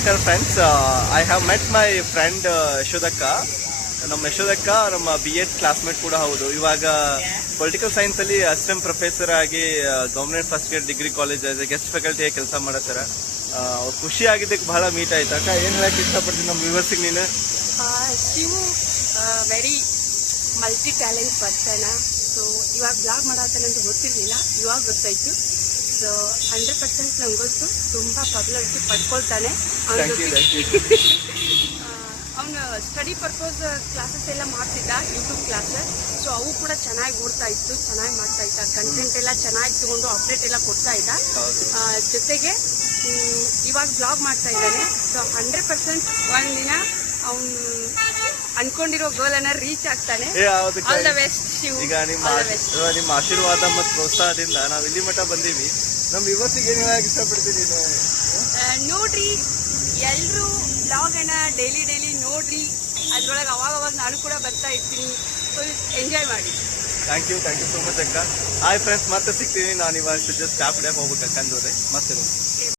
ನಮಸ್ಕಾರ friends. I have met my friend ಯಶೋದಕ್ಕ. ನಮ್ಮ ಯಶೋದಕ್ಕ ನಮ್ಮ BEd ಕ್ಲಾಸ್ಮೇಟ್ ಕೂಡ ಹೌದು. ಇವಾಗ ಪೊಲಿಟಿಕಲ್ ಸೈನ್ಸ್ ಅಲ್ಲಿ ಅಸಿಸ್ಟೆಂಟ್ ಪ್ರೊಫೆಸರ್ ಆಗಿ government first year degree college guest faculty ಆಗಿ ಕೆಲಸ ಮಾಡತ್ತಾರ. ಖುಷಿ ಆಗಿದ್ದಕ್ಕೆ ಬಹಳ ಮೀಟ್ ಆಯ್ತು. ಅಕ್ಕ, ಏನ್ ಹೇಳಕ್ ಇಷ್ಟಪಡ್ತೀನಿ ನಮ್ಮ ವ್ಯೂವರ್ಸಿಗೆ ನೀನು? Shivu very multi talent person. So ಇವಾಗ ಬ್ಲಾಗ್ ಮಾಡತ್ತಾನೆ ಅಂತ ಗೊತ್ತಿರಲಿಲ್ಲ, ಇವಾಗ ಗೊತ್ತಾಯ್ತು. ಸೊ 100% ನಂಗೊತ್ತು ತುಂಬ ಪಾಪ್ಯುಲಾರಿಟಿ ಪಡ್ಕೊಳ್ತಾನೆ. ಅವನು ಸ್ಟಡಿ ಪರ್ಪಸ್ ಕ್ಲಾಸಸ್ ಎಲ್ಲ ಮಾಡ್ತಿದ್ದ, ಯೂಟ್ಯೂಬ್ ಕ್ಲಾಸಸ್. ಸೊ ಅವು ಕೂಡ ಚೆನ್ನಾಗಿ ಓಡ್ತಾ ಇತ್ತು, ಚೆನ್ನಾಗಿ ಮಾಡ್ತಾ ಇದ್ದ, ಕಂಟೆಂಟ್ ಎಲ್ಲ ಚೆನ್ನಾಗಿ ತಗೊಂಡು ಅಪ್ಡೇಟ್ ಎಲ್ಲ ಕೊಡ್ತಾ ಇದ್ದ. ಜೊತೆಗೆ ಇವಾಗ ಬ್ಲಾಗ್ ಮಾಡ್ತಾ ಇದ್ದಾನೆ. ಸೊ 100% ಒಂದಿನ ಅವನು ಅನ್ಕೊಂಡಿರೋ ಗೋಲ್ ಅನ್ನ ರೀಚ್ ಆಗ್ತಾನೆ. All the best Shivu. ಈಗ ನಿಮ್ಮ ಆಶೀರ್ವಾದ ಮತ್ತು ಪ್ರೋತ್ಸಾಹದಿಂದ ನಾವು ಇಲ್ಲಿ ಮಟ್ಟ ಬಂದೀವಿ. ನಮ್ಮ ವ್ಯೂವರ್ಸಿಗೆ ಏನು ಹೇಳಕ್ ಇಷ್ಟಪಡ್ತೀನಿ? ನೋಡ್ರಿ, ಎಲ್ಲರೂ ಬ್ಲಾಗ್ ಅನ್ನ ಡೈಲಿ ನೋಡ್ರಿ. ಅದ್ರೊಳಗೆ ಅವಾಗ ನಾನು ಕೂಡ ಬರ್ತಾ ಇರ್ತೀನಿ. ಫುಲ್ ಎಂಜಾಯ್ ಮಾಡಿ. ಥ್ಯಾಂಕ್ ಯು ಸೋ ಮಚ್ ಅಕ್ಕ. ಹಾಯ್ ಫ್ರೆಂಡ್ಸ್, ಮತ್ತೆ ಸಿಗ್ತೀನಿ. ನಾನು ಇವಾಗ ಜಸ್ಟ್ ಸ್ಟಾಪ್ ಡೇ ಹೋಗ್ಬೇಕು ಅಕ್ಕಂದವ್ರೆ. ಮತ್ತೆ